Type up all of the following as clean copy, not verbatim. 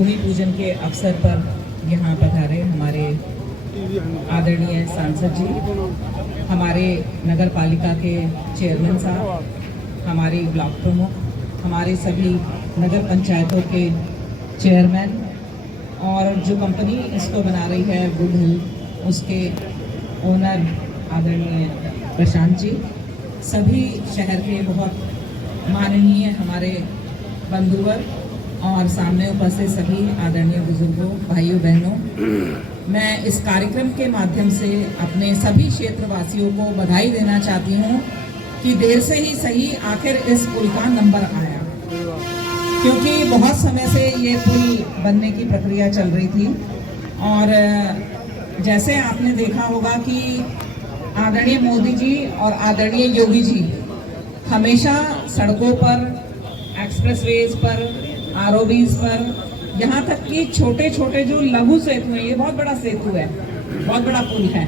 भूमि पूजन के अवसर पर यहाँ पधारे हमारे आदरणीय सांसद जी, हमारे नगर पालिका के चेयरमैन साहब, हमारे ब्लॉक प्रमुख, हमारे सभी नगर पंचायतों के चेयरमैन और जो कंपनी इसको बना रही है वुड हिल, उसके ओनर आदरणीय प्रशांत जी, सभी शहर के बहुत माननीय हमारे बंधुवर और सामने उपस्थित सभी आदरणीय बुजुर्गों, भाइयों बहनों, मैं इस कार्यक्रम के माध्यम से अपने सभी क्षेत्रवासियों को बधाई देना चाहती हूँ कि देर से ही सही आखिर इस पुल का नंबर आया, क्योंकि बहुत समय से ये पुल बनने की प्रक्रिया चल रही थी। और जैसे आपने देखा होगा कि आदरणीय मोदी जी और आदरणीय योगी जी हमेशा सड़कों पर, एक्सप्रेसवेज पर, आरओबीज पर, यहाँ तक कि छोटे छोटे जो लघु सेतु हैं, ये बहुत बड़ा सेतु है, बहुत बड़ा पुल है,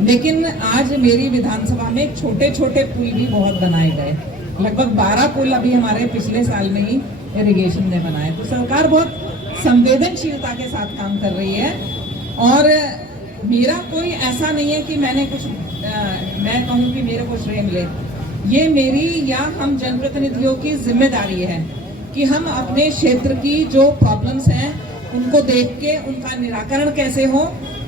लेकिन आज मेरी विधानसभा में छोटे छोटे पुल भी बहुत बनाए गए। लगभग 12 पुल अभी हमारे पिछले साल में ही इरिगेशन ने बनाए। तो सरकार बहुत संवेदनशीलता के साथ काम कर रही है और मेरा कोई ऐसा नहीं है कि मैंने कुछ मैं कहूँ कि मेरे को श्रेय मिले। ये मेरी या हम जनप्रतिनिधियों की जिम्मेदारी है कि हम अपने क्षेत्र की जो प्रॉब्लम्स हैं उनको देख के उनका निराकरण कैसे हो,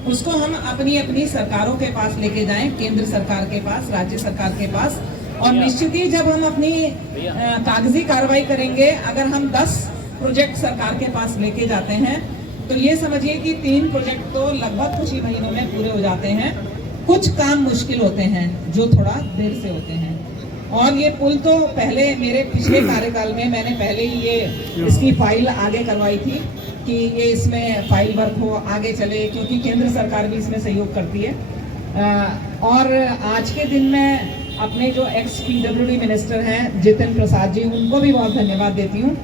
उसको हम अपनी अपनी सरकारों के पास लेके जाएं, केंद्र सरकार के पास, राज्य सरकार के पास। और निश्चित ही जब हम अपनी कागजी कार्रवाई करेंगे, अगर हम 10 प्रोजेक्ट सरकार के पास लेके जाते हैं तो ये समझिए कि 3 प्रोजेक्ट तो लगभग कुछ ही महीनों में पूरे हो जाते हैं। कुछ काम मुश्किल होते हैं जो थोड़ा देर से होते हैं। और ये पुल तो पहले मेरे पिछले कार्यकाल में मैंने पहले ही ये इसकी फाइल आगे करवाई थी कि ये इसमें फाइल वर्क हो, आगे चले, क्योंकि केंद्र सरकार भी इसमें सहयोग करती है। और आज के दिन में अपने जो एक्स PWD मिनिस्टर हैं जितिन प्रसाद जी, उनको भी बहुत धन्यवाद देती हूँ,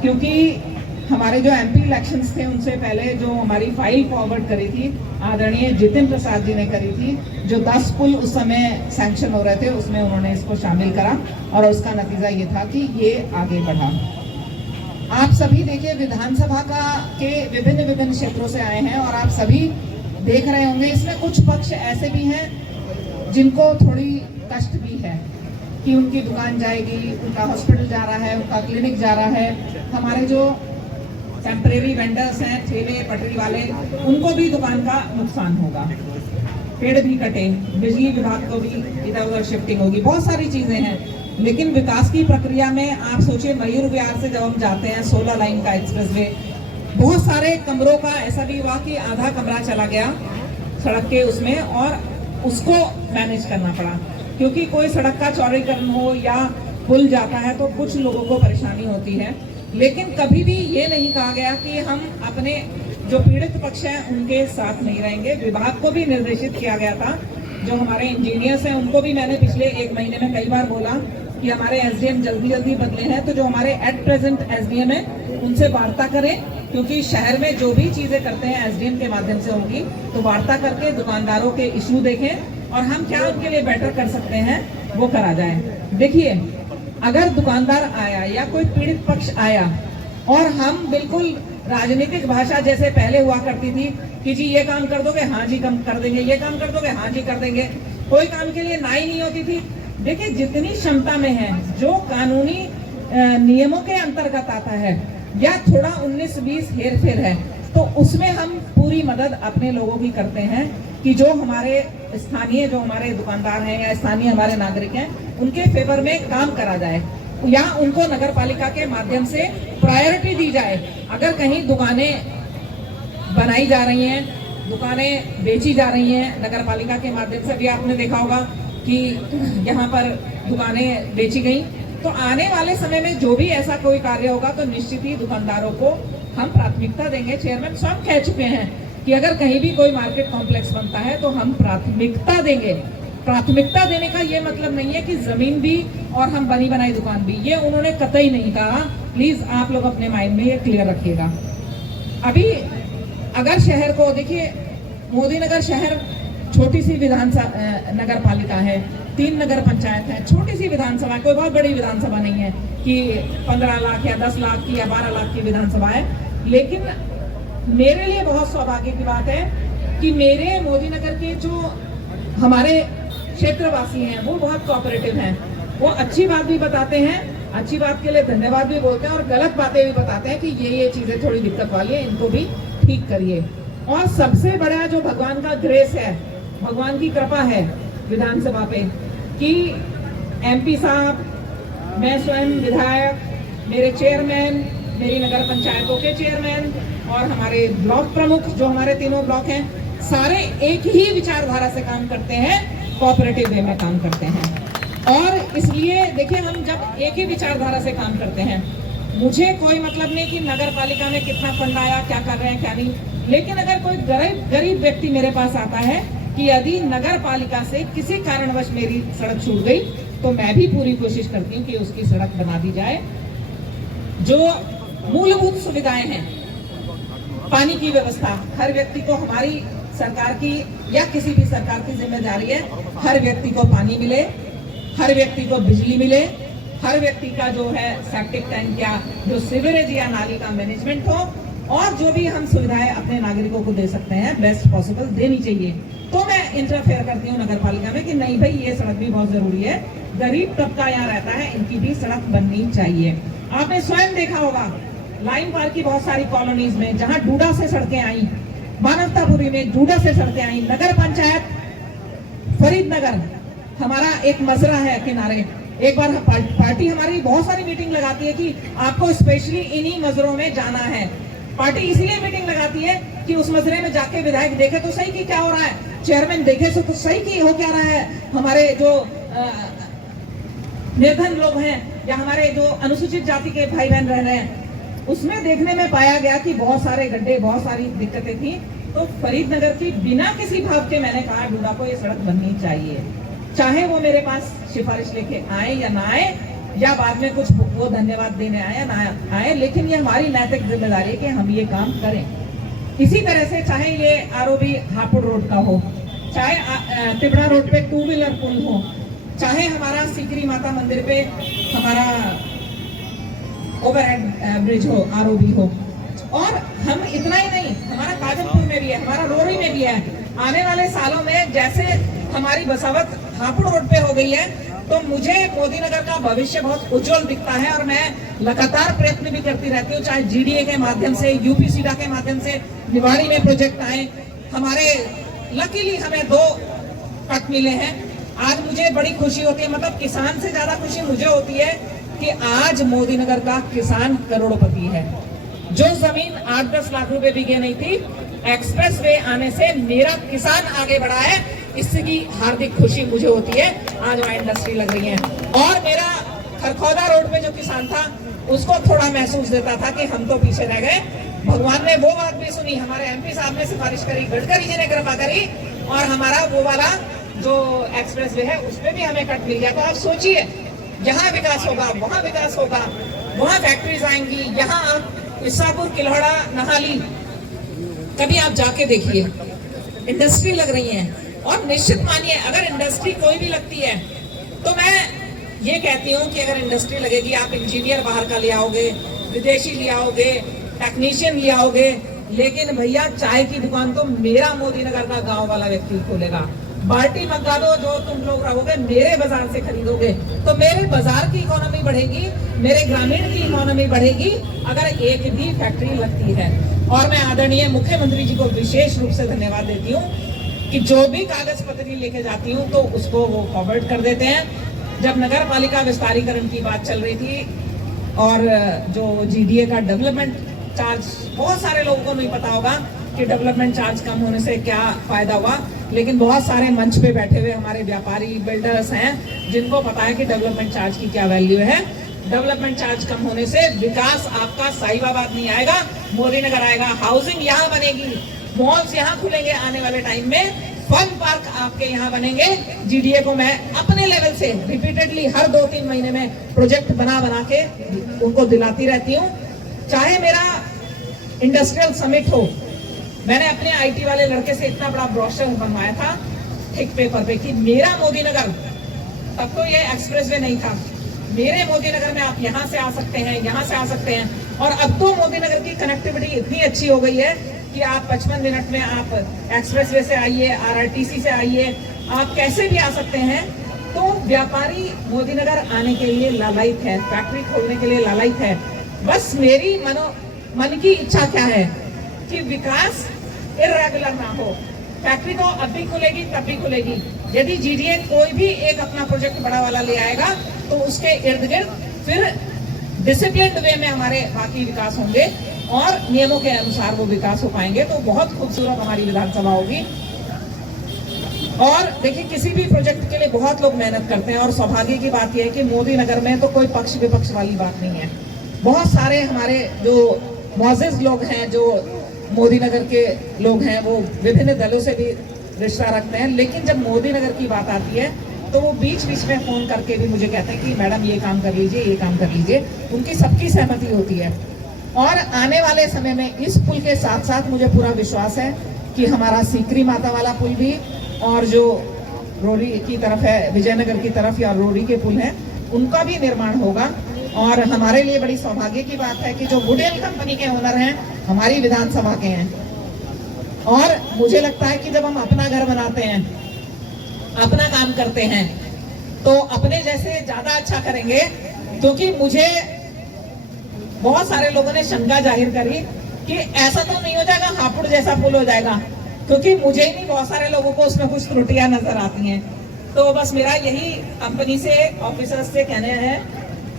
क्योंकि हमारे जो MP इलेक्शंस थे उनसे पहले जो हमारी फाइल फॉरवर्ड करी थी आदरणीय जितिन प्रसाद जी ने करी थी, जो 10 पुल उस समय सैंक्शन हो रहे थे उसमें उन्होंने इसको शामिल करा और उसका नतीजा ये था कि ये आगे बढ़ा। आप सभी देखिए विधानसभा के विभिन्न क्षेत्रों से आए हैं और आप सभी देख रहे होंगे इसमें कुछ पक्ष ऐसे भी हैं जिनको थोड़ी कष्ट भी है कि उनकी दुकान जाएगी, उनका हॉस्पिटल जा रहा है, उनका क्लिनिक जा रहा है। हमारे जो टेम्परेरी वेंडर्स हैं, ठेले पटरी वाले, उनको भी दुकान का नुकसान होगा, पेड़ भी कटे, बिजली विभाग को भी इधर उधर शिफ्टिंग होगी, बहुत सारी चीजें हैं। लेकिन विकास की प्रक्रिया में आप सोचिए, मयूर विहार से जब हम जाते हैं 16 लाइन का एक्सप्रेसवे, बहुत सारे कमरों का ऐसा भी हुआ कि आधा कमरा चला गया सड़क के उसमें और उसको मैनेज करना पड़ा, क्योंकि कोई सड़क का चौड़ीकरण हो या पुल जाता है तो कुछ लोगों को परेशानी होती है। लेकिन कभी भी ये नहीं कहा गया कि हम अपने जो पीड़ित पक्ष हैं उनके साथ नहीं रहेंगे। विभाग को भी निर्देशित किया गया था, जो हमारे इंजीनियर्स हैं उनको भी मैंने पिछले 1 महीने में कई बार बोला कि हमारे SDM जल्दी बदले हैं, तो जो हमारे एट प्रेजेंट SDM है उनसे वार्ता करें, क्योंकि शहर में जो भी चीजें करते हैं SDM के माध्यम से होगी, तो वार्ता करके दुकानदारों के इश्यू देखें और हम क्या उनके लिए बेटर कर सकते हैं वो करा जाए। देखिए, अगर दुकानदार आया या कोई पीड़ित पक्ष आया और हम बिल्कुल राजनीतिक भाषा जैसे पहले हुआ करती थी कि जी ये काम कर दोगे, हाँ जी कम कर देंगे, ये काम कर दोगे, हाँ जी कर देंगे, कोई काम के लिए ना ही नहीं होती थी। देखिए, जितनी क्षमता में है, जो कानूनी नियमों के अंतर्गत आता है या थोड़ा 19-20 हेर फेर है, तो उसमें हम पूरी मदद अपने लोगों की करते हैं कि जो हमारे स्थानीय जो हमारे दुकानदार हैं या स्थानीय हमारे नागरिक हैं उनके फेवर में काम करा जाए या उनको नगर पालिका के माध्यम से प्रायोरिटी दी जाए। अगर कहीं दुकानें बनाई जा रही हैं, दुकानें बेची जा रही हैं, नगर पालिका के माध्यम से भी आपने देखा होगा कि यहाँ पर दुकानें बेची गई, तो आने वाले समय में जो भी ऐसा कोई कार्य होगा तो निश्चित ही दुकानदारों को हम प्राथमिकता देंगे। चेयरमैन स्वयं कह चुके हैं कि अगर कहीं भी कोई मार्केट कॉम्प्लेक्स बनता है तो हम प्राथमिकता देंगे। प्राथमिकता देने का ये मतलब नहीं है कि जमीन भी और हम बनी बनाई दुकान भी, ये उन्होंने कतई नहीं कहा। प्लीज आप लोग अपने माइंड में ये क्लियर रखिएगा। अभी अगर शहर को देखिए, मोदी नगर शहर छोटी सी विधानसभा नगर पालिका है, 3 नगर पंचायत है, छोटी सी विधानसभा, कोई बहुत बड़ी विधानसभा नहीं है कि 15 लाख या 10 लाख की या 12 लाख की विधानसभा है। लेकिन मेरे लिए बहुत सौभाग्य की बात है कि मेरे मोदी नगर के जो हमारे क्षेत्रवासी हैं वो बहुत कोऑपरेटिव हैं। वो अच्छी बात भी बताते हैं, अच्छी बात के लिए धन्यवाद भी बोलते हैं और गलत बातें भी बताते हैं कि ये चीजें थोड़ी दिक्कत वाली है, इनको भी ठीक करिए। और सबसे बड़ा जो भगवान का ग्रेस है, भगवान की कृपा है विधानसभा पे कि एमपी साहब, मैं स्वयं विधायक, मेरे चेयरमैन, मेरी नगर पंचायतों के चेयरमैन और हमारे ब्लॉक प्रमुख, जो हमारे तीनों ब्लॉक हैं, सारे एक ही विचारधारा से काम करते हैं, कोऑपरेटिव वे में काम करते हैं। और इसलिए देखिए, हम जब एक ही विचारधारा से काम करते हैं, मुझे कोई मतलब नहीं कि नगर पालिका में कितना फंड आया, क्या कर रहे हैं क्या नहीं, लेकिन अगर कोई गरीब व्यक्ति मेरे पास आता है कि यदि नगर पालिका से किसी कारणवश मेरी सड़क छूट गई तो मैं भी पूरी कोशिश करती हूँ कि उसकी सड़क बना दी जाए। जो मूलभूत सुविधाएं हैं, पानी की व्यवस्था, हर व्यक्ति को, हमारी सरकार की या किसी भी सरकार की जिम्मेदारी है हर व्यक्ति को पानी मिले, हर व्यक्ति को बिजली मिले, हर व्यक्ति का जो है सेप्टिक टैंक या जो सीवरेज या नाली का मैनेजमेंट हो, और जो भी हम सुविधाएं अपने नागरिकों को दे सकते हैं बेस्ट पॉसिबल देनी चाहिए। तो मैं इंटरफेयर करती हूँ नगर पालिका में कि नहीं भाई, ये सड़क भी बहुत जरूरी है, गरीब तबका यहाँ रहता है, इनकी भी सड़क बननी चाहिए। आपने स्वयं देखा होगा लाइन पार की बहुत सारी कॉलोनीज में जहां डूडा से सड़कें आई, मानवतापुरी में डूडा से सड़कें आई, नगर पंचायत फरीदनगर हमारा एक मजरा है किनारे, एक बार पार्टी हमारी बहुत सारी मीटिंग लगाती है कि आपको स्पेशली इन्हीं मजरों में जाना है। पार्टी इसलिए मीटिंग लगाती है कि उस मजरे में जाके विधायक देखे तो सही कि क्या हो रहा है, चेयरमैन देखे तो सही कि हो क्या रहा है, हमारे जो निर्धन लोग हैं या हमारे जो अनुसूचित जाति के भाई बहन रह रहे हैं, उसमें देखने में पाया गया कि बहुत सारे गड्ढे, बहुत सारी दिक्कतें थी। तो फरीदनगर की बिना किसी भाव के मैंने कहा डूडा को ये सड़क बननी चाहिए, चाहे वो मेरे पास सिफारिश लेके आए या ना आए, या बाद में कुछ वो धन्यवाद देने आए या ना आए, लेकिन ये हमारी नैतिक जिम्मेदारी है कि हम ये काम करें। इसी तरह से चाहे ये आरओबी हापुड़ रोड का हो, चाहे तिबड़ा रोड पे 2 व्हीलर पुल हो, चाहे हमारा सीकरी माता मंदिर पे हमारा ओवरहेड ब्रिज हो, आरओबी हो, और हम इतना ही नहीं, हमारा काजलपुर में भी है, हमारा रोरी में भी है। आने वाले सालों में जैसे हमारी बसावत हापुड़ रोड पे हो गई है, तो मुझे मोदी नगर का भविष्य बहुत उज्जवल दिखता है और मैं लगातार प्रयत्न भी करती रहती हूँ, चाहे जीडीए के माध्यम से, यूपी सीडा के माध्यम से निवाड़ी में प्रोजेक्ट आए। हमारे लकीली हमें 2 कट मिले हैं। आज मुझे बड़ी खुशी होती है, मतलब किसान से ज्यादा खुशी मुझे होती है कि आज मोदी नगर का किसान करोड़पति है। जो जमीन 8-10 लाख रुपए बिके नहीं थी, एक्सप्रेस वे आने से मेरा किसान आगे बढ़ा है, इसकी हार्दिक खुशी मुझे होती है। आज वहाँ इंडस्ट्री लग रही है और मेरा खरखौदा रोड पे जो किसान था उसको थोड़ा महसूस देता था कि हम तो पीछे रह गए। भगवान ने वो बात भी सुनी, हमारे एमपी साहब ने सिफारिश करी, गडकरी जी ने कृपा करी और हमारा वो वाला जो एक्सप्रेस वे है उसमें भी हमें कट मिल गया। तो आप सोचिए, यहाँ विकास होगा, वहाँ विकास होगा, वहाँ फैक्ट्रीज आएंगी, यहाँ आप इसापुर, किल्हौड़ा, नहाली कभी आप जाके देखिए, इंडस्ट्री लग रही है। और निश्चित मानिए, अगर इंडस्ट्री कोई भी लगती है तो मैं ये कहती हूँ कि अगर इंडस्ट्री लगेगी, आप इंजीनियर बाहर का ले आओगे, विदेशी ले आओगे, टेक्नीशियन ले आओगे, लेकिन भैया चाय की दुकान तो मेरा मोदी नगर का गांव वाला व्यक्ति खोलेगा। बाल्टी मंगा दो, जो तुम लोग रहोगे मेरे बाजार से खरीदोगे, तो मेरे बाजार की इकोनॉमी बढ़ेगी, मेरे ग्रामीण की इकोनॉमी बढ़ेगी अगर एक भी फैक्ट्री लगती है। और मैं आदरणीय मुख्यमंत्री जी को विशेष रूप से धन्यवाद देती हूँ कि जो भी कागज पत्री लेके जाती हूँ तो उसको वो फॉरवर्ड कर देते हैं। जब नगर पालिका विस्तारीकरण की बात चल रही थी और जो जीडीए का डेवलपमेंट चार्ज, बहुत सारे लोगों को नहीं पता होगा कि डेवलपमेंट चार्ज कम होने से क्या फायदा हुआ, लेकिन बहुत सारे मंच पे बैठे हुए हमारे व्यापारी बिल्डर्स हैं जिनको पता है कि डेवलपमेंट चार्ज की क्या वैल्यू है। डेवलपमेंट चार्ज कम होने से विकास आपका साहिबाबाद नहीं आएगा, मोदी नगर आएगा, हाउसिंग यहाँ बनेगी, मॉल्स यहाँ खुलेंगे आने वाले टाइम में, फन पार्क आपके यहाँ बनेंगे। जीडीए को मैं अपने लेवल से रिपीटेडली हर 2-3 महीने में प्रोजेक्ट बना के उनको दिलाती रहती हूँ। चाहे मेरा इंडस्ट्रियल समिट हो, मैंने अपने आईटी वाले लड़के से इतना बड़ा ब्रोशर बनवाया था थिक पेपर पे कि मेरा मोदी नगर, तब तो ये एक्सप्रेसवे नहीं था, मेरे मोदी नगर में आप यहाँ से आ सकते हैं, यहाँ से आ सकते हैं। और अब तो मोदी नगर की कनेक्टिविटी इतनी अच्छी हो गई है कि आप 55 मिनट में आप एक्सप्रेसवे से आइए, आरआरटीसी से आइए, आप कैसे भी आ सकते हैं। तो व्यापारी मोदी नगर आने के लिए लालायित है, फैक्ट्री खोलने के लिए लालायित है। बस मेरी मन की इच्छा क्या है कि विकास इर्रेगुलर ना हो। फैक्ट्री तो अब भी खुलेगी, तब भी खुलेगी। यदि जीडीए कोई भी एक अपना प्रोजेक्ट बड़ा वाला ले आएगा तो उसके इर्द गिर्द फिर डिसिप्लिन्ड वे में हमारे बाकी विकास होंगे और नियमों के अनुसार वो विकास हो पाएंगे। तो बहुत खूबसूरत हमारी विधानसभा होगी। और देखिए, किसी भी प्रोजेक्ट के लिए बहुत लोग मेहनत करते हैं और सौभाग्य की बात यह है कि मोदी नगर में तो कोई पक्ष विपक्ष वाली बात नहीं है। बहुत सारे हमारे जो मौजिज लोग हैं, जो मोदी नगर के लोग हैं, वो विभिन्न दलों से भी रिश्ता रखते हैं। लेकिन जब मोदी नगर की बात आती है तो वो बीच बीच में फोन करके भी मुझे कहते हैं कि मैडम ये काम कर लीजिए, ये काम कर लीजिए। उनकी सबकी सहमति होती है। और आने वाले समय में इस पुल के साथ साथ मुझे पूरा विश्वास है कि हमारा सीकरी माता वाला पुल भी और जो रोरी की तरफ है, विजयनगर की तरफ या रोरी के पुल हैं, उनका भी निर्माण होगा। और हमारे लिए बड़ी सौभाग्य की बात है कि जो वुडेल कंपनी के ओनर हैं हमारी विधानसभा के हैं। और मुझे लगता है कि जब हम अपना घर बनाते हैं, अपना काम करते हैं, तो अपने जैसे ज्यादा अच्छा करेंगे। क्योंकि मुझे बहुत सारे लोगों ने शंका जाहिर करी कि ऐसा तो नहीं हो जाएगा हापुड़ जैसा पुल हो जाएगा, क्योंकि मुझे ही नहीं, बहुत सारे लोगों को उसमें कुछ त्रुटियां नजर आती हैं। तो बस मेरा यही कंपनी से, ऑफिसर्स से कहना है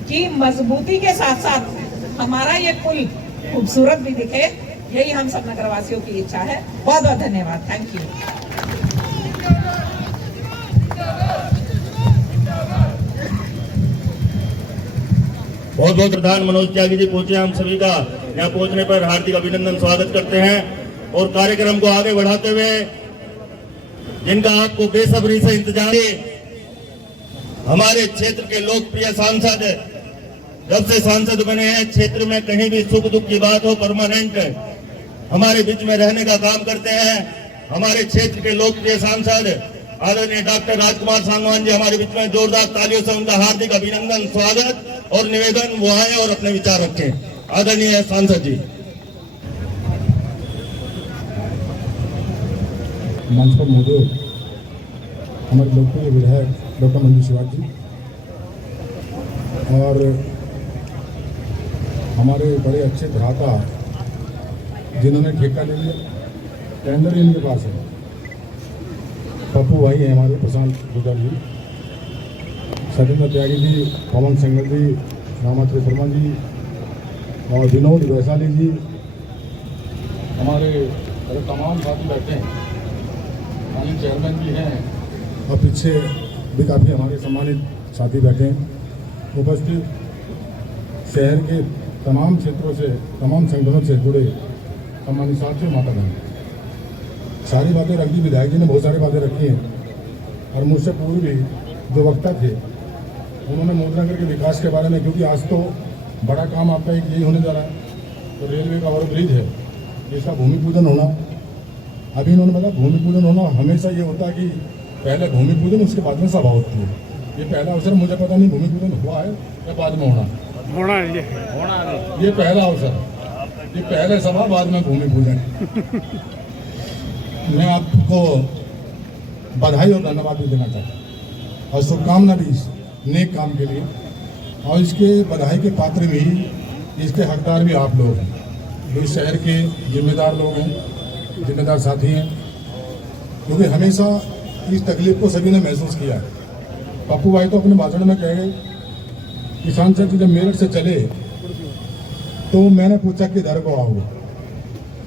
कि मजबूती के साथ साथ हमारा ये पुल खूबसूरत भी दिखे, यही हम सब नगरवासियों की इच्छा है। बहुत बहुत धन्यवाद। Thank you. बहुत बहुत प्रधान मनोज त्यागी जी पहुंचे। हम सभी का यहाँ पहुंचने पर हार्दिक अभिनंदन, स्वागत करते हैं। और कार्यक्रम को आगे बढ़ाते हुए जिनका आपको बेसब्री से इंतजार है, हमारे क्षेत्र के लोकप्रिय सांसद, जब से सांसद बने हैं क्षेत्र में कहीं भी सुख दुख की बात हो, परमानेंट हमारे बीच में रहने का काम करते हैं। हमारे क्षेत्र के लोकप्रिय सांसद आदरणीय डॉक्टर राजकुमार सांगवान जी हमारे बीच में, जोरदार तालियों से उनका हार्दिक अभिनंदन, स्वागत और निवेदन वो आए और अपने विचार रखें। आदरणीय सांसद जी। मंच पर मौजूद हमारे लोकप्रिय विधायक डॉक्टर मंजू शिवाज जी और हमारे बड़े अच्छे भ्राता जिन्होंने ठेका ले लिया, टेंडर इनके पास है, पप्पू भाई हैं हमारे, प्रशांत गुजर जी, सत्येंद्र त्यागी जी, पवन सिंगल जी, रामात्री शर्मा जी और विनोद वैशाली जी, हमारे तमाम साथी बैठे हैं, माननीय चेयरमैन भी हैं और पीछे भी काफ़ी हमारे सम्मानित साथी बैठे हैं। उपस्थित शहर के तमाम क्षेत्रों से, तमाम संगठनों से जुड़े सम्मानित साथियों, माता बहन, सारी बातें रख दी, विधायक जी ने बहुत सारी बातें रखी हैं। और मुझसे पूर्व भी जो वक्ता थे उन्होंने मोदी नगर के विकास के बारे में, क्योंकि आज तो बड़ा काम आपका एक यही होने जा रहा है, तो रेलवे का ओवरब्रिज है, इसका भूमि पूजन होना। अभी इन्होंने बताया भूमि पूजन होना हमेशा ये होता है कि पहले भूमि पूजन, उसके बाद में सभा होती है। ये पहला अवसर, मुझे पता नहीं भूमि पूजन हुआ है या बाद में होना है, ये पहला अवसर, ये पहले सभा बाद में भूमि पूजन। मैं आपको बधाई और धन्यवाद भी देना चाहता हूँ और शुभकामना भी इस नेक काम के लिए। और इसके बधाई के पात्र भी, इसके हकदार भी आप लोग हैं, जो इस शहर के जिम्मेदार लोग हैं, जिम्मेदार साथी हैं, क्योंकि हमेशा इस तकलीफ को सभी ने महसूस किया है। पप्पू भाई तो अपने भाषण में कह गए कि सांसद जी जब मेरठ से चले तो मैंने पूछा कि इधर को आओगे,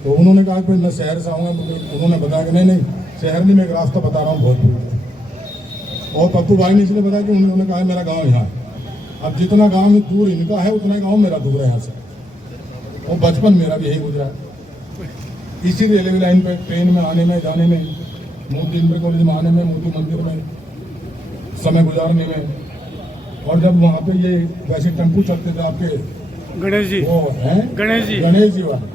तो उन्होंने कहा कि मैं शहर से आऊँगा। उन्होंने बताया कि नहीं शहर नहीं, मैं एक रास्ता बता रहा हूँ बहुत दूर। और पप्पू भाई ने इसलिए बताया कि उन्होंने कहा मेरा गाँव यहाँ है। अब जितना गाँव दूर इनका है उतना गाँव मेरा दूर है यहाँ से, और बचपन मेरा भी यही गुजरा। इसी रेलवे लाइन पर ट्रेन में आने में, जाने में, मोदी इंटर कॉलेज में आने में, मोदी मंदिर में समय गुजारने में। और जब वहाँ पे ये वैसे टेम्पू चलते थे आपके गणेश जी, वो हैं गणेश जी वाले,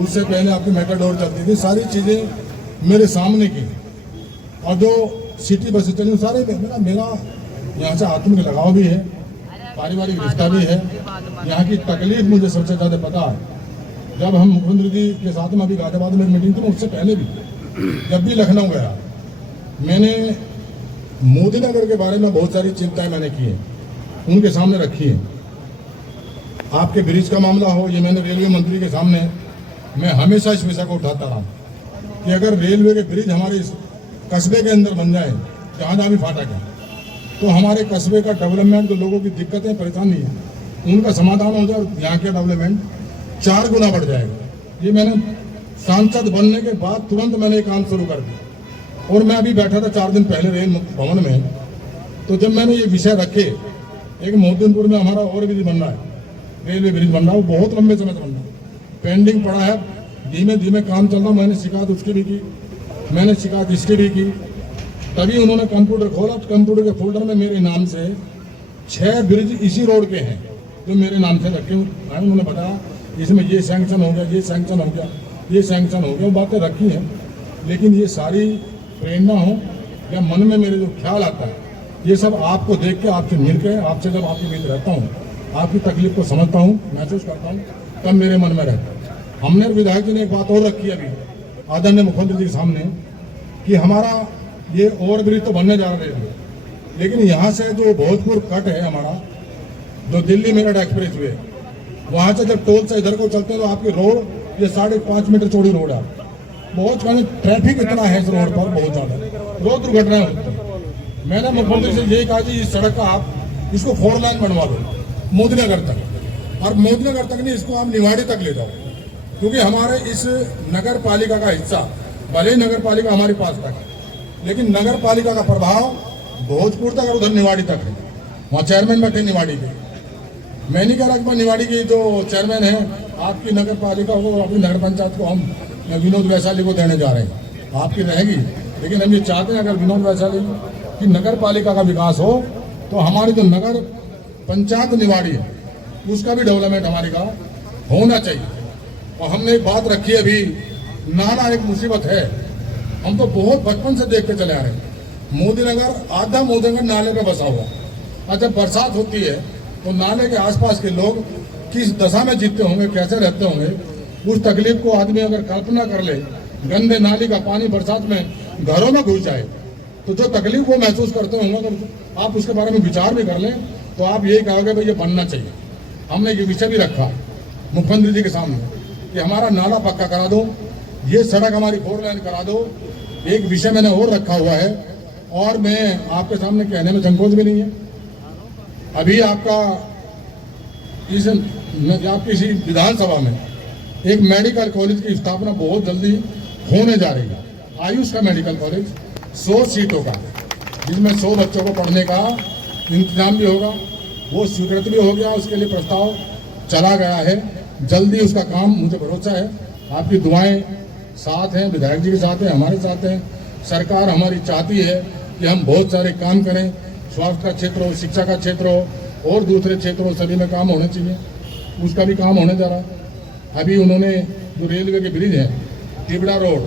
उससे पहले आपकी मेटाडोर चलती थी, सारी चीज़ें मेरे सामने की। और जो सिटी बसें चली सारे मेरा यहाँ से आत्मिक लगाव भी है, पारिवारिक रिश्ता भी है। यहाँ की तकलीफ मुझे सबसे ज़्यादा पता है। जब हम मुख्यमंत्री जी के साथ में अभी गाजियाबाद में मीटिंग थी, उससे पहले भी जब भी लखनऊ गया, मैंने मोदी नगर के बारे में बहुत सारी चिंताएं मैंने की हैं, उनके सामने रखी हैं। आपके ब्रिज का मामला हो, ये मैंने रेलवे मंत्री के सामने मैं हमेशा इस विषय को उठाता रहा कि अगर रेलवे के ब्रिज हमारे इस कस्बे के अंदर बन जाए, जहाँ जहाँ भी फाटक है, तो हमारे कस्बे का डेवलपमेंट, जो लोगों की दिक्कतें परेशानी है, उनका समाधान हो जाए और यहाँ का डेवलपमेंट 4 गुना बढ़ जाएगा। ये मैंने सांसद बनने के बाद तुरंत मैंने ये काम शुरू कर दिया। और मैं अभी बैठा था 4 दिन पहले रेल भवन में, तो जब मैंने ये विषय रखे, एक मोहद्दीनपुर में हमारा और ब्रिज बन रहा है, रेलवे ब्रिज बन रहा है, वो बहुत लंबे समय से बन रहा है, पेंडिंग पड़ा है, धीमे धीमे काम चल रहा। मैंने शिकायत उसकी भी की, मैंने शिकायत इसकी भी की। तभी उन्होंने कंप्यूटर खोला, कंप्यूटर के फोल्डर में मेरे नाम से 6 ब्रिज इसी रोड के हैं जो मेरे नाम से रखे हुए। उन्होंने बताया इसमें ये सैंक्शन हो गया, ये सैंक्शन हो गया, ये सैंक्शन हो गया, वो बातें रखी हैं। लेकिन ये सारी प्रेरणा हो या मन में मेरे जो ख्याल आता है, ये सब आपको देख के, आपसे मिल के, आपसे जब आपके बीच रहता हूँ, आपकी तकलीफ को समझता हूँ, महसूस करता हूँ, तब मेरे मन में रहता है। हमने विधायक जी ने एक बात और रखी अभी आदरणीय मुख्यमंत्री जी के सामने कि हमारा ये ओवर ब्रिज तो बनने जा रहे हैं, लेकिन यहाँ से जो भोजपुर कट है हमारा, जो दिल्ली मेरठ एक्सप्रेस वे, वहाँ से जब टोल से इधर को चलते हैं तो आपकी रोड ये 5.5 मीटर चौड़ी रोड है। बहुत माने ट्रैफिक इतना है इस रोड पर, बहुत ज़्यादा, रोज दुर्घटनाएं होती हैं। मैंने मुख्यमंत्री से यही कहा कि इस सड़क का आप इसको 4 लाइन बनवा दो मोदीनगर तक, और मोदीनगर तक नहीं, इसको आप निवाड़ी तक ले जाओ, क्योंकि हमारे इस नगर पालिका का हिस्सा, भले ही नगर पालिका हमारे पास तक है, लेकिन नगर पालिका का प्रभाव भोजपुर तक और उधर निवाड़ी तक है। वहाँ चेयरमैन बैठे निवाड़ी के। मैं नहीं कह रहा कि मैं निवाड़ी की जो चेयरमैन है आपकी नगर पालिका को, अपनी नगर पंचायत को हम विनोद वैशाली को देने जा रहे हैं, आपकी रहेगी। लेकिन हम ये चाहते हैं अगर विनोद वैशाली की नगर पालिका का विकास हो तो हमारी जो नगर पंचायत निवाड़ी है उसका भी डेवलपमेंट हमारे का होना चाहिए। और हमने एक बात रखी है, अभी नाला एक मुसीबत है, हम तो बहुत बचपन से देख के चले आ रहे हैं। मोदीनगर, आधा मोदीनगर नाले पे बसा हुआ, और जब बरसात होती है तो नाले के आसपास के लोग किस दशा में जीते होंगे, कैसे रहते होंगे, उस तकलीफ को आदमी अगर कल्पना कर ले, गंदे नाली का पानी बरसात में घरों में घुस जाए तो जो तकलीफ वो महसूस करते होंगे, अगर आप उसके बारे में विचार भी कर लें तो आप यही कहोगे भाई ये बनना चाहिए। हमने ये विषय भी रखा मुख्यमंत्री जी के सामने कि हमारा नाला पक्का करा दो, ये सड़क हमारी 4 लाइन करा दो। एक विषय मैंने और रखा हुआ है, और मैं आपके सामने कहने में संकोच भी नहीं है। अभी आपका आपकी इसी विधानसभा में एक मेडिकल कॉलेज की स्थापना बहुत जल्दी होने जा रही है। आयुष का मेडिकल कॉलेज 100 सीटों का, जिसमें 100 बच्चों को पढ़ने का इंतजाम भी होगा, वो स्वीकृत भी हो गया, उसके लिए प्रस्ताव चला गया है। जल्दी उसका काम, मुझे भरोसा है, आपकी दुआएं साथ हैं, विधायक जी के साथ हैं, हमारे साथ हैं। सरकार हमारी चाहती है कि हम बहुत सारे काम करें, स्वास्थ्य का क्षेत्र हो, शिक्षा का क्षेत्र हो और दूसरे क्षेत्रों सभी में काम होने चाहिए। उसका भी काम होने जा रहा है। अभी उन्होंने जो रेलवे के ब्रिज है तिबड़ा रोड,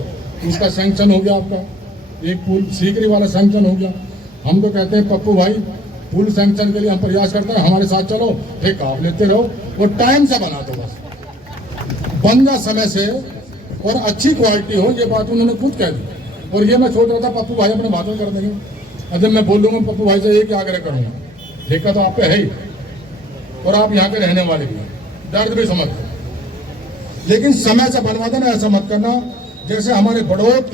उसका सैंक्शन हो गया, आपका एक पुल सीकरी वाला सैंक्शन हो गया। हम तो कहते हैं पप्पू भाई, पुल सैंक्शन के लिए हम प्रयास करते हैं, हमारे साथ चलो, ठेका आप लेते रहो, वो टाइम से बना दो, बस बन जा समय से और अच्छी क्वालिटी हो। ये बात उन्होंने खुद कह दी, और ये मैं सोच रहा था पप्पू भाई अपने बातों कर देंगे। अगर मैं बोल दूंगा पप्पू भाई से ये क्या आग्रह करूंगा, ठेका तो आप पे है ही, और आप यहाँ के रहने वाले भी, दर्द भी समझते, लेकिन समय से बनवा देना। ऐसा मत करना जैसे हमारे बड़ौद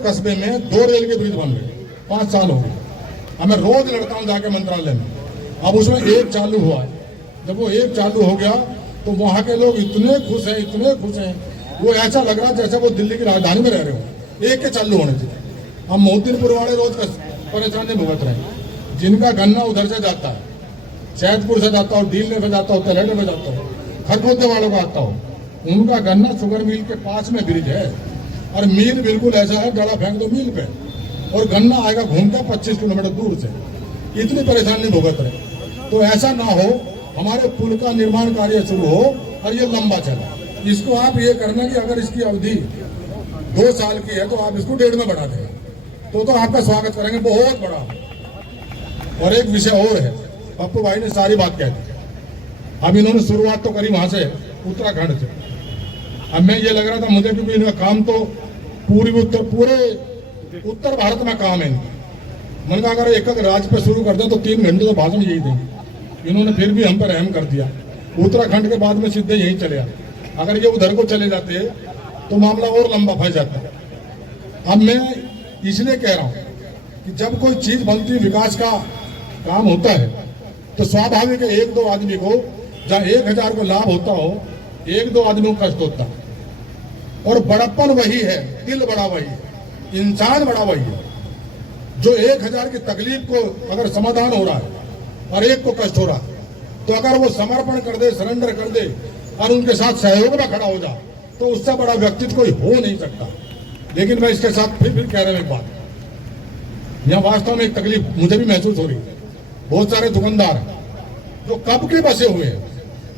कस्बे में 2 रेलवे ब्रिज बन गए, 5 साल हो गए। अब मैं रोज लड़ता हूँ जाके मंत्रालय में, अब उसमें एक चालू हुआ है। जब वो एक चालू हो गया तो वहाँ के लोग इतने खुश हैं, इतने खुश हैं, वो ऐसा लग रहा जैसे वो दिल्ली की राजधानी में रह रहे हो। एक के चालू होने चाहिए। अब मोहद्दीनपुर वाले रोज परेशानी भुगत रहे हैं, जिनका गन्ना उधर से जाता है, सैदपुर से जाता हो, डीलने से जाता हो, तलेटे में जाता हो, खरगोदे वालों का आता हो, उनका गन्ना शुगर मिल के पास में ब्रिज है, और मिल बिल्कुल ऐसा है, गला फेंक दो मिल पे और गन्ना आएगा घूमकर 25 किलोमीटर दूर से। इतनी परेशानी भुगत रहे। तो ऐसा ना हो, हमारे पुल का निर्माण कार्य शुरू हो और ये लंबा चला। इसको आप ये करना कि अगर इसकी अवधि 2 साल की है तो आप इसको 1.5 में बढ़ा देंगे, तो आपका स्वागत करेंगे बहुत बड़ा। और एक विषय और है, पप्पू भाई ने सारी बात कह दी। अब इन्होंने शुरुआत तो करी वहां से, उत्तराखंड से। अब मैं ये लग रहा था मुझे, क्योंकि इनका काम तो पूरे उत्तर भारत में काम है इनका। मैंने कहा अगर एक राज्य पे शुरू कर दे तो 3 घंटे तो भाषण यही देंगे। इन्होंने फिर भी हम पर रहम कर दिया, उत्तराखंड के बाद में सीधे यहीं चले आए। अगर ये उधर को चले जाते तो मामला और लंबा फंस जाता। अब मैं इसलिए कह रहा हूं कि जब कोई चीज बनती, विकास का काम होता है, तो स्वाभाविक है 1-2 आदमी को, जहां 1000 को लाभ होता हो, 1-2 आदमी को कष्ट होता है। और बड़प्पन वही है, दिल बड़ा वही है, इंसान बड़ा वही है। जो 1000 की तकलीफ को अगर समाधान हो रहा है और एक को कष्ट हो रहा है, तो अगर वो समर्पण कर दे, सरेंडर कर दे और उनके साथ सहयोग में खड़ा हो जाए, तो उससे बड़ा व्यक्तित्व कोई हो नहीं सकता। लेकिन मैं इसके साथ फिर कह रहा हूं एक बात, यहाँ वास्तव में एक तकलीफ मुझे भी महसूस हो रही है। बहुत सारे दुकानदार हैं जो कब के बसे हुए हैं,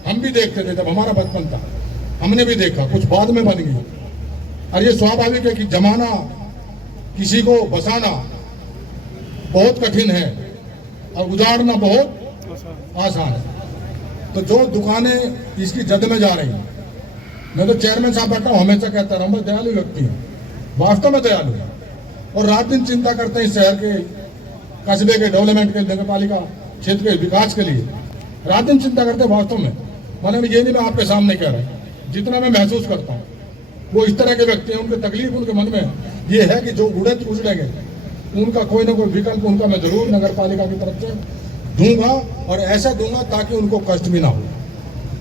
हम भी देखते थे जब हमारा बचपन था, हमने भी देखा, कुछ बाद में बन गई। और ये स्वाभाविक है कि जमाना, किसी को बसाना बहुत कठिन है और उजाड़ना बहुत आसान है। तो जो दुकानें इसकी जद में जा रही हैं, मैं तो चेयरमैन साहब बैठा हूं, हमेशा कहता रहा हूं, मैं दयालु व्यक्ति हूं, वास्तव में दयालु है, और रात दिन चिंता करते हैं शहर के, कस्बे के डेवलपमेंट के, नगर पालिका क्षेत्र के विकास के लिए रात दिन चिंता करते हैं। वास्तव में मैंने ये नहीं, मैं आपके सामने कह रहा हूं, जितना मैं महसूस करता हूं, वो इस तरह के व्यक्ति हैं, उनकी तकलीफ उनके मन में ये है कि जो उजड़ेंगे उनका कोई ना कोई विकल्प उनका मैं जरूर नगर पालिका की तरफ से दूंगा, और ऐसा दूंगा ताकि उनको कष्ट भी ना हो।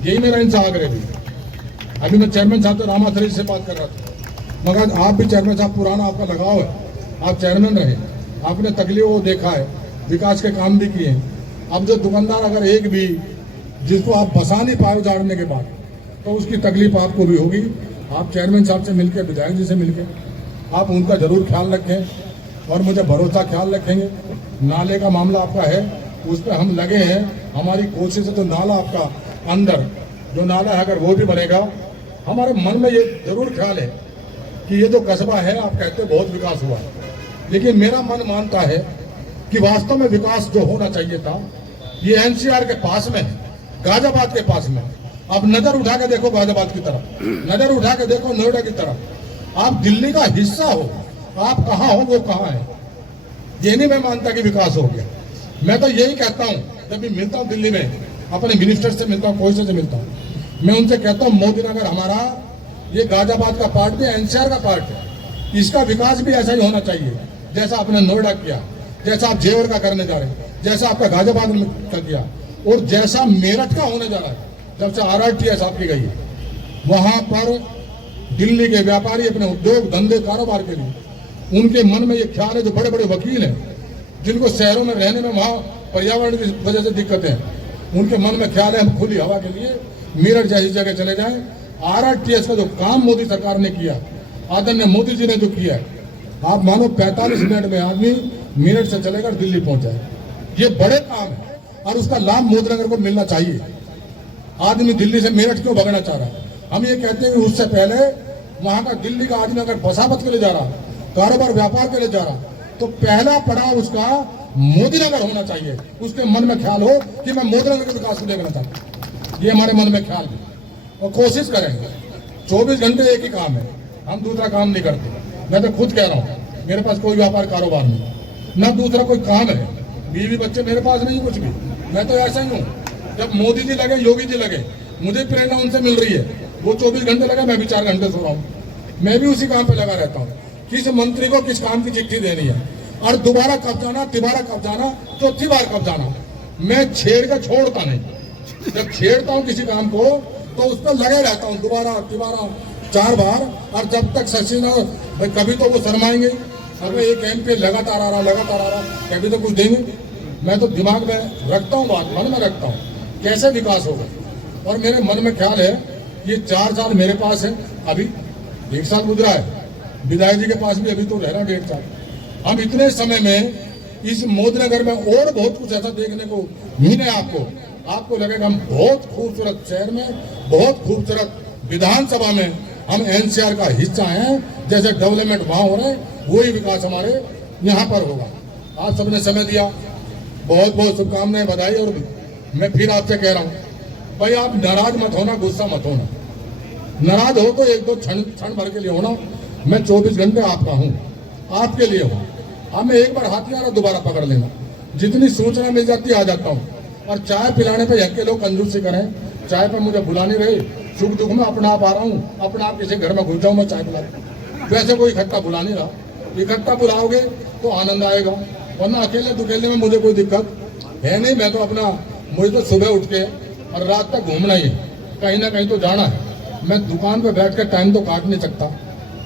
यही मेरा इनसे आग्रह भी। अभी मैं चेयरमैन साहब तो रामाथरी से बात कर रहा था, मगर आप भी चेयरमैन साहब, पुराना आपका लगाव है, आप चेयरमैन रहे, आपने तकलीफ को देखा है, विकास के काम भी किए हैं। अब जो दुकानदार अगर एक भी जिसको आप बसा नहीं पाए उजाड़ने के बाद, तो उसकी तकलीफ आपको भी होगी। आप चेयरमैन साहब से मिलकर, विधायक जी से मिलकर आप उनका जरूर ख्याल रखें, और मुझे भरोसा ख्याल रखेंगे। नाले का मामला आपका है, उस पर हम लगे हैं, हमारी कोशिश है तो नाला आपका अंदर जो नाला है अगर वो भी बनेगा, हमारे मन में ये जरूर ख्याल है कि ये जो कस्बा है, आप कहते हैं बहुत विकास हुआ है, लेकिन मेरा मन मानता है कि वास्तव में विकास जो होना चाहिए था, ये एनसीआर के पास में है, गाजियाबाद के पास में। अब नजर उठा के देखो गाजियाबाद की तरफ, नजर उठा के देखो नोएडा की तरफ, आप दिल्ली का हिस्सा हो, आप कहाँ हो वो कहाँ है। ये नहीं मैं मानता कि विकास हो गया। मैं तो यही कहता हूँ, जब भी मिलता हूँ दिल्ली में, अपने मिनिस्टर से मिलता हूँ, कोई से मिलता हूँ, मैं उनसे कहता हूँ मोदी नगर हमारा, ये गाजियाबाद का पार्ट भी एनसीआर का पार्ट है, इसका विकास भी ऐसा ही होना चाहिए जैसा आपने नोएडा किया, जैसा आप जेवर का करने जा रहे हैं, जैसा आपका गाजियाबाद में किया, और जैसा मेरठ का होने जा रहा है। जब से RRTS आपकी गई है, वहां पर दिल्ली के व्यापारी अपने उद्योग धंधे कारोबार के लिए, उनके मन में ये ख्याल है, जो बड़े बड़े वकील हैं जिनको शहरों में रहने में वहां पर्यावरण की वजह से दिक्कतें हैं, उनके मन में ख्याल है हम खुली हवा के लिए मेरठ जैसी जगह चले जाएं। RRTS का जो काम मोदी सरकार ने किया, आदरणीय मोदी जी ने जो किया है, आप मानो 45 मिनट में आदमी मेरठ से चलेगा दिल्ली पहुंच जाए। ये बड़े काम है और उसका लाभ मोदी नगर को मिलना चाहिए। आदमी दिल्ली से मेरठ क्यों भगना चाह रहा है? हम ये कहते हैं कि उससे पहले वहां का दिल्ली का आदमी अगर बसावत के लिए जा रहा, कारोबार व्यापार के लिए जा रहा, तो पहला पड़ाव उसका मोदी नगर होना चाहिए। उसके मन में ख्याल हो कि मैं मोदी नगर के विकास को देखना चाहता हूँ। ये हमारे मन में ख्याल है और कोशिश करेंगे। 24 घंटे एक ही काम है, हम दूसरा काम नहीं करते। मैं तो खुद कह रहा हूँ, मेरे पास कोई व्यापार कारोबार नहीं, ना दूसरा कोई काम है, बीवी बच्चे मेरे पास नहीं, कुछ भी। मैं तो ऐसा ही हूँ, जब मोदी जी लगे, योगी जी लगे, मुझे प्रेरणा उनसे मिल रही है। वो 24 घंटे लगे, मैं भी 4 घंटे सो रहा हूँ। मैं भी उसी काम पे लगा रहता हूँ, किस मंत्री को किस काम की चिट्ठी देनी है, और दोबारा कब जाना, तिबारा कब जाना, चौथी बार कब जाना। मैं छेड़ कर छोड़ता नहीं, जब छेड़ता हूँ किसी काम को तो उस पर लगे रहता हूँ, दोबारा तिबारा 4 बार। और जब तक सक्सेस ना हो, कभी तो वो शर्माएंगे, अगर एक MP लगातार आ रहा, कभी तो कुछ देंगे। मैं तो दिमाग में रखता हूँ, बात मन में रखता हूँ, कैसे विकास होगा। और मेरे मन में ख्याल है, ये 4 साल मेरे पास है, अभी 1 साल गुजरा है, विधायक जी के पास भी अभी तो रह रहा 1.5 साल। हम इतने समय में इस मोदी नगर में और बहुत कुछ ऐसा देखने को मिले। आपको लगेगा हम बहुत खूबसूरत शहर में, बहुत खूबसूरत विधानसभा में हम NCR का हिस्सा हैं। जैसे डेवलपमेंट वहां हो रहे हैं, वही विकास हमारे यहाँ पर होगा। आप सबने समय दिया, बहुत बहुत शुभकामनाएं, बधाई। और मैं फिर आपसे कह रहा हूँ, भाई आप नाराज मत होना, गुस्सा मत होना। नाराज हो तो एक दो क्षण भर के लिए होना। मैं 24 घंटे आपका हूँ, आपके लिए हूँ। हमें एक बार हाथ में आना, दोबारा पकड़ लेना। जितनी सूचना मिल जाती है आ जाता हूँ। और चाय पिलाने पे यके लोग कंजूसी करें, चाय पे मुझे बुलाने रहे, सुख दुख में अपना आप आ रहा हूँ, अपना आप किसी घर में घुस जाऊँ मैं चाय पिला। वैसे कोई इकट्ठा बुला नहीं रहा, इकट्ठा बुलाओगे तो आनंद आएगा, वरना अकेले दुकेले में मुझे कोई दिक्कत है नहीं। मैं तो अपना, मुझे तो सुबह उठ के और रात तक घूमना ही है, कहीं ना कहीं तो जाना है। मैं दुकान पे बैठ कर टाइम तो काट नहीं सकता,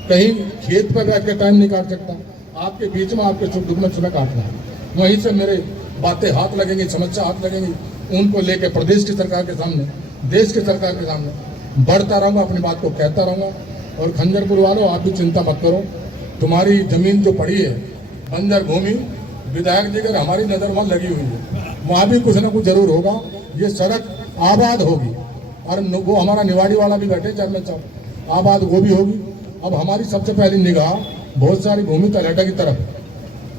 कहीं खेत पे बैठ कर टाइम नहीं काट सकता। आपके बीच में आपके सुख दुख में सुबह काटना है, वहीं से मेरे बातें हाथ लगेंगी, समस्या हाथ लगेंगी, उनको लेके प्रदेश की सरकार के सामने, देश की सरकार के सामने बढ़ता रहूंगा, अपनी बात को कहता रहूंगा। और खंजरपुर वालों, आप भी चिंता मत करो, तुम्हारी जमीन जो पड़ी है बंजर भूमि, विधायक जी अगर हमारी नजर वहां लगी हुई है, वहां भी कुछ ना कुछ जरूर होगा। ये सड़क आबाद होगी, और वो हमारा निवाड़ी वाला भी बैठे चेयरमैन साहब, आबाद वो भी होगी। अब हमारी सबसे पहली निगाह बहुत सारी भूमि तलहटा की तरफ,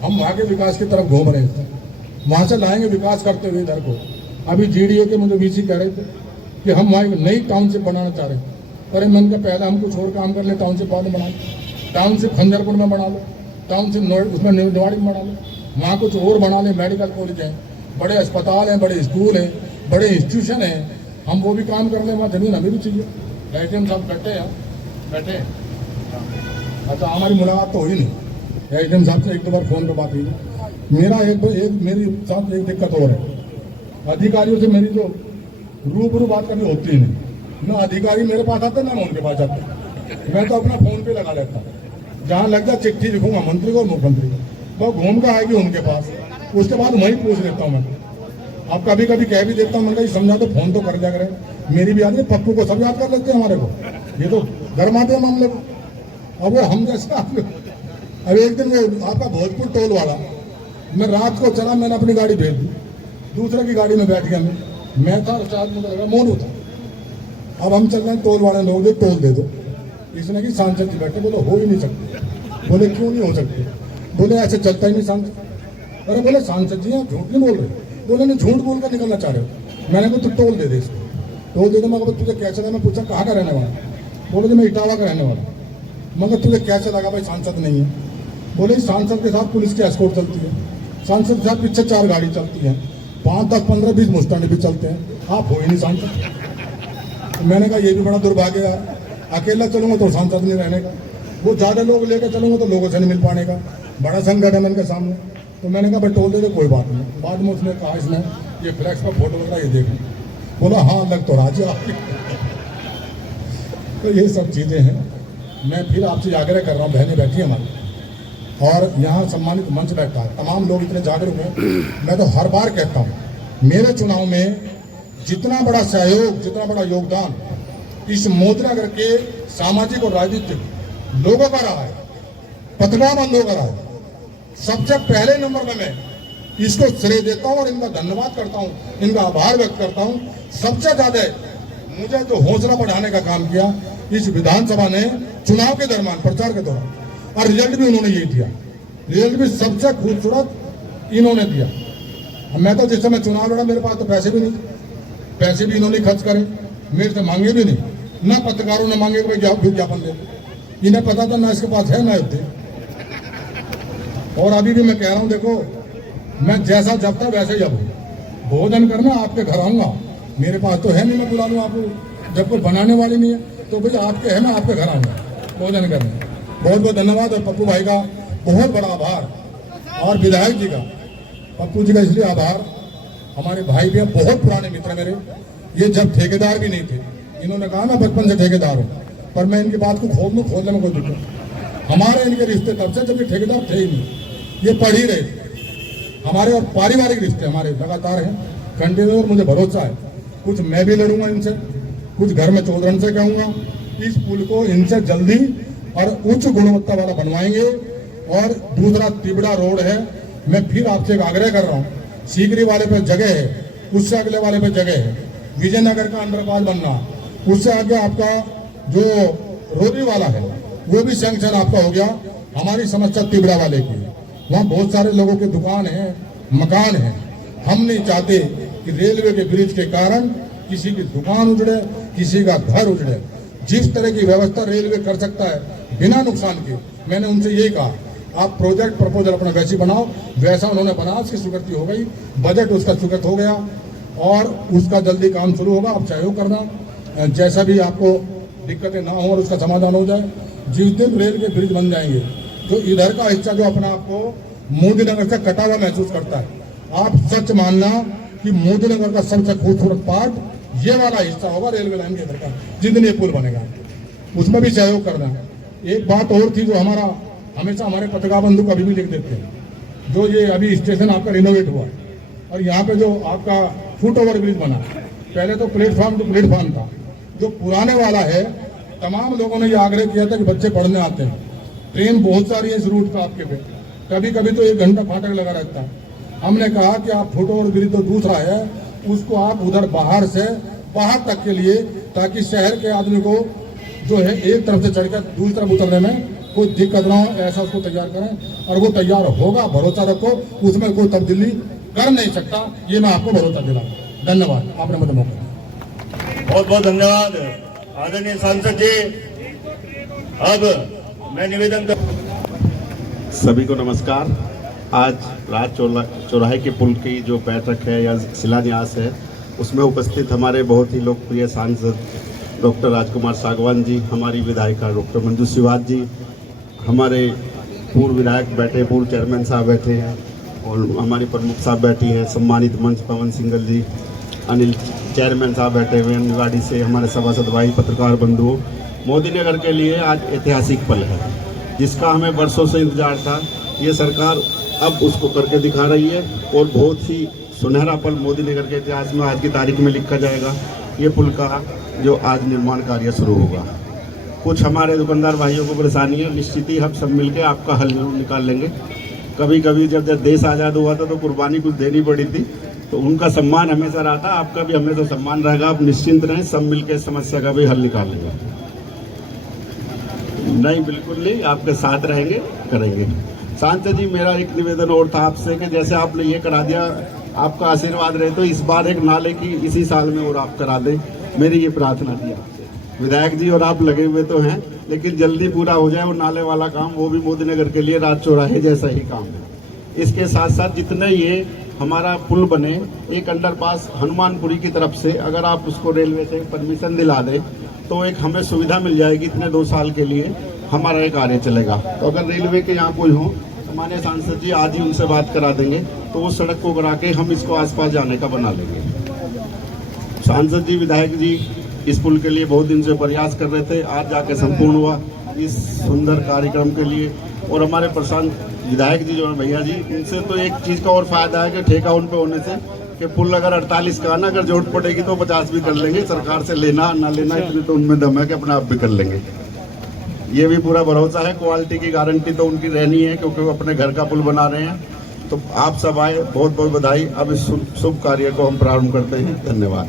हम वहाँ के विकास की तरफ घूम रहे थे, वहां से लाएंगे विकास करते हुए इधर को। अभी जीडीओ के मुझे वीसी कह रहे थे कि हम वहाँ एक नई टाउनशिप बनाना चाह रहे थे। अरे मैंने कहा पहले हम कुछ और काम कर ले, टाउनशिप बाद में बना लो, टाउनशिप खंजरपुर में बना लो, टाउनशिप उसमें निवाड़ी में बना लो, वहाँ कुछ और बना ले, मेडिकल कॉलेज है, बड़े अस्पताल हैं, बड़े स्कूल हैं, बड़े इंस्टीट्यूशन हैं, हम वो भी काम कर लें। वहाँ जमीन हमें भी चाहिए। एचएम साहब बैठे हैं, बैठे। अच्छा, हमारी मुलाकात तो हुई नहीं, एचएम साहब से एक दो बार फोन पे बात हुई। मेरा मेरी साथ एक दिक्कत और है, अधिकारियों से मेरी जो रूबरू बात कभी होती ही नहीं। ना अधिकारी मेरे पास आते ना मैं उनके पास जाता, मैं तो अपना फोन पे लगा लेता, जहाँ लग जाए चिट्ठी लिखूंगा मंत्री को और मुख्यमंत्री को, वो घूम कर आएगी उनके पास, उसके बाद वहीं पूछ लेता हूँ मैं। अब कभी कभी कह भी देता हूँ, मैंने कहा समझा तो फोन तो कर दिया करें, मेरी भी याद है, पप्पू को सब याद कर लेते हैं हमारे को, ये तो गरमाते हैं मामले को। अब वो हम जैसे अब एक दिन वो आपका भोजपुर टोल वाला, मैं रात को चला, मैंने अपनी गाड़ी भेज दी, दूसरे की गाड़ी में बैठ गया, मैं था, शायद मुझे लगा मोनू था। अब हम चल रहे हैं, टोल वाले लोग टोल दे दो, इसने की सांसद जी बैठे, बोले हो ही नहीं सकते। बोले क्यों नहीं हो सकते? बोले ऐसे चलता ही नहीं सांसद। अरे बोले सांसद जी आप झूठ नहीं बोल रहे। बोले नहीं, झूठ बोल कर निकलना चाह रहे हो। मैंने कहा तू टोल दे दे इसको, टोल दे दे। मैं तुझे कैसे लगा? मैं पूछा कहाँ का रहने वाला? बोले मैं इटावा का रहने वाला। मगर तुझे कैसे लगा? भाई सांसद नहीं है। बोले सांसद के साथ पुलिस की एस्कॉर्ट चलती है, सांसद के साथ पीछे 4 गाड़ी चलती है, 5, 10, 15, 20 मुस्तानी भी चलते हैं, आप हो ही नहीं सांसद। मैंने कहा ये भी बड़ा दुर्भाग्य है, अकेला चलूंगा तो सांसद नहीं रहने का, वो ज्यादा लोग लेकर चलूंगा तो लोगों से नहीं मिल पाने का, बड़ा संकट है उनके सामने। तो मैंने कहा भाई टोल दे दे, कोई बात नहीं। बाद में उसने कहा इसने ये फ्लैक्स पर फोटो लग रहा है, ये देखें। बोला हाँ लग तो राजी आपकी। तो ये सब चीजें हैं। मैं फिर आपसे आग्रह कर रहा हूँ, बहनें बैठी हमारी और यहाँ सम्मानित मंच बैठा है, तमाम लोग इतने जागरूक हैं। मैं तो हर बार कहता हूँ, मेरे चुनाव में जितना बड़ा सहयोग, जितना बड़ा योगदान इस मोदीनगर के सामाजिक और राजनीतिक लोगों का रहा है, पत्रकार बंधुओं का रहा है, सबसे पहले नंबर में मैं इसको श्रेय देता हूँ और इनका धन्यवाद करता हूँ, इनका आभार व्यक्त करता हूँ। सबसे ज्यादा मुझे जो हौसला बढ़ाने का काम किया इस विधानसभा ने चुनाव के दरमियान, प्रचार के दौरान, और रिजल्ट भी उन्होंने यही दिया। रिजल्ट भी सबसे खूबसूरत इन्होंने दिया। मैं तो जिस समय चुनाव लड़ा मेरे पास तो पैसे भी नहीं, पैसे भी इन्होंने खर्च करे, मेरे से मांगे भी नहीं, ना पत्रकारों ने मांगे कि भाई विज्ञापन दे। इन्हें पता था ना इसके पास है ना युद्ध। और अभी भी मैं कह रहा हूं, देखो मैं जैसा जब था वैसे ही अब भोजन करना आपके घर आऊंगा, मेरे पास तो है नहीं मैं बुला लूँ आपको, जब कोई बनाने वाली नहीं है तो भाई आपके है, मैं आपके घर आऊंगा भोजन करने। बहुत बहुत धन्यवाद। और पप्पू भाई का बहुत बड़ा आभार, और विधायक जी का, पप्पू जी का इसलिए आभार, हमारे भाई भी बहुत पुराने मित्र मेरे, ये जब ठेकेदार भी नहीं थे, इन्होंने कहा मैं बचपन से ठेकेदार हूँ, पर मैं इनकी बात को खोलने में कोई दिक्कत। हमारे इनके रिश्ते तब से जब ये ठेकेदार थे ही नहीं, ये पढ़ ही रहे थे। हमारे और पारिवारिक रिश्ते हमारे लगातार हैं, कंटिन्यू। मुझे भरोसा है कुछ मैं भी लड़ूंगा इनसे, कुछ घर में चौधरन से कहूंगा, इस पुल को इनसे जल्दी और उच्च गुणवत्ता वाला बनवाएंगे। और दूसरा तिबड़ा रोड है, मैं फिर आपसे एक आग्रह कर रहा हूँ, सीकरी वाले पे जगह है, उससे अगले वाले पे जगह है, विजयनगर का अंडरपास बनना, उससे आगे आपका जो रोरी वाला है वो भी सैंक्शन आपका हो गया। हमारी समस्या तिबड़ा वाले की, वहाँ बहुत सारे लोगों के दुकान है, मकान है। हम नहीं चाहते कि रेलवे के ब्रिज के कारण किसी की दुकान उजड़े, किसी का घर उजड़े, जिस तरह की व्यवस्था रेलवे कर सकता है बिना नुकसान के, मैंने उनसे यही कहा आप प्रोजेक्ट प्रपोजल अपना वैसी बनाओ, वैसा उन्होंने बनाया, उसकी स्वीकृति हो गई, बजट उसका स्वीकृत हो गया और उसका जल्दी काम शुरू होगा। आप सहयोग करना, जैसा भी आपको दिक्कतें ना हो और उसका समाधान हो जाए। जिस दिन रेल के ब्रिज बन जाएंगे तो इधर का हिस्सा जो अपना आपको मोदी नगर से कटा हुआ महसूस करता है, आप सच मानना कि मोदी नगर का सबसे खूबसूरत पार्ट ये वाला हिस्सा होगा रेलवे लाइन के इधर का, जिस दिन ये पुल बनेगा उसमें भी सहयोग करना। एक बात और थी जो हमारा हमेशा हमारे पत्रकार बंधु कभी भी लिख देते हैं, जो ये अभी स्टेशन आपका रिनोवेट हुआ और यहाँ पे जो आपका फुट ओवर ब्रिज बना, पहले तो प्लेटफॉर्म टू प्लेटफॉर्म था, जो पुराने वाला है तमाम लोगों ने ये आग्रह किया था कि बच्चे पढ़ने आते हैं, ट्रेन बहुत सारी है इस रूट का आपके पे, कभी कभी तो 1 घंटा फाटक लगा रहता है। हमने कहा कि आप फुट ओवर ब्रिज तो दूसरा है, उसको आप उधर बाहर से बाहर तक के लिए, ताकि शहर के आदमी को जो है एक तरफ से चढ़कर दूसरी तरफ उतरने में कोई दिक्कत ना हो, ऐसा उसको तैयार करें और वो तैयार होगा, भरोसा रखो, उसमें कोई तब्दीली कर नहीं सकता, ये मैं आपको भरोसा दिलाऊं। धन्यवाद, आपने मुझे मौका। बहुत बहुत धन्यवाद आदरणीय सांसद जी। अब मैं निवेदन कर सभी को नमस्कार। आज राज चौराहे के पुल की जो बैठक है या शिलान्यास है, उसमें उपस्थित हमारे बहुत ही लोकप्रिय सांसद डॉक्टर राजकुमार सागवान जी, हमारी विधायिका डॉक्टर मंजू सिवात जी, हमारे पूर्व विधायक बैठे, पूर्व चेयरमैन साहब बैठे हैं और हमारी प्रमुख साहब बैठी हैं, सम्मानित मंच पवन सिंगल जी, अनिल चेयरमैन साहब बैठे हुए हैं निवाड़ी से, हमारे सभासद भाई, पत्रकार बंधुओं। मोदी नगर के लिए आज ऐतिहासिक पल है, जिसका हमें वर्षों से इंतजार था। ये सरकार अब उसको करके दिखा रही है और बहुत ही सुनहरा पल मोदी नगर के इतिहास में आज की तारीख में लिखा जाएगा। ये पुल का जो आज निर्माण कार्य शुरू होगा। कुछ हमारे दुकानदार भाइयों को परेशानी है, निश्चित ही हम सब मिलकर आपका हल जरूर निकाल लेंगे। कभी कभी जब देश आज़ाद हुआ था तो कुर्बानी कुछ देनी पड़ी थी, तो उनका सम्मान हमेशा रहा था, आपका भी हमेशा सम्मान रहेगा। आप निश्चिंत रहें, सब मिलकर इस समस्या का भी हल निकाल लेंगे। नहीं, बिल्कुल नहीं, आपके साथ रहेंगे, करेंगे। सांसद जी, मेरा एक निवेदन और था आपसे कि जैसे आपने ये करा दिया, आपका आशीर्वाद रहे तो इस बार एक नाले की इसी साल में और आप करा दें, मेरी ये प्रार्थना थी आपसे। विधायक जी और आप लगे हुए तो हैं, लेकिन जल्दी पूरा हो जाए वो नाले वाला काम, वो भी मोदी नगर के लिए राज चौराहे जैसा ही काम है। इसके साथ साथ जितने ये हमारा पुल बने, एक अंडरपास हनुमानपुरी की तरफ से अगर आप उसको रेलवे से परमिशन दिला दें तो एक हमें सुविधा मिल जाएगी, इतने 2 साल के लिए हमारा ये कार्य चलेगा। तो अगर रेलवे के यहाँ कोई हो, माननीय सांसद जी आज ही उनसे बात करा देंगे, तो वो सड़क को करा के हम इसको आसपास जाने का बना लेंगे। सांसद जी, विधायक जी इस पुल के लिए बहुत दिन से प्रयास कर रहे थे, आज जाके संपूर्ण हुआ इस सुंदर कार्यक्रम के लिए। और हमारे प्रशांत विधायक जी जो है भैया जी, उनसे तो एक चीज़ का और फायदा है कि ठेका उन पे होने से कि पुल अगर 48 का ना, अगर जरूरत पड़ेगी तो 50 भी कर लेंगे, सरकार से लेना ना लेना इतनी तो उनमें दम है कि अपने आप भी कर लेंगे। ये भी पूरा भरोसा है, क्वालिटी की गारंटी तो उनकी रहनी है, क्योंकि वो अपने घर का पुल बना रहे हैं। तो आप सब आए, बहुत बहुत बधाई। अब इस शुभ कार्य को हम प्रारंभ करते हैं। धन्यवाद।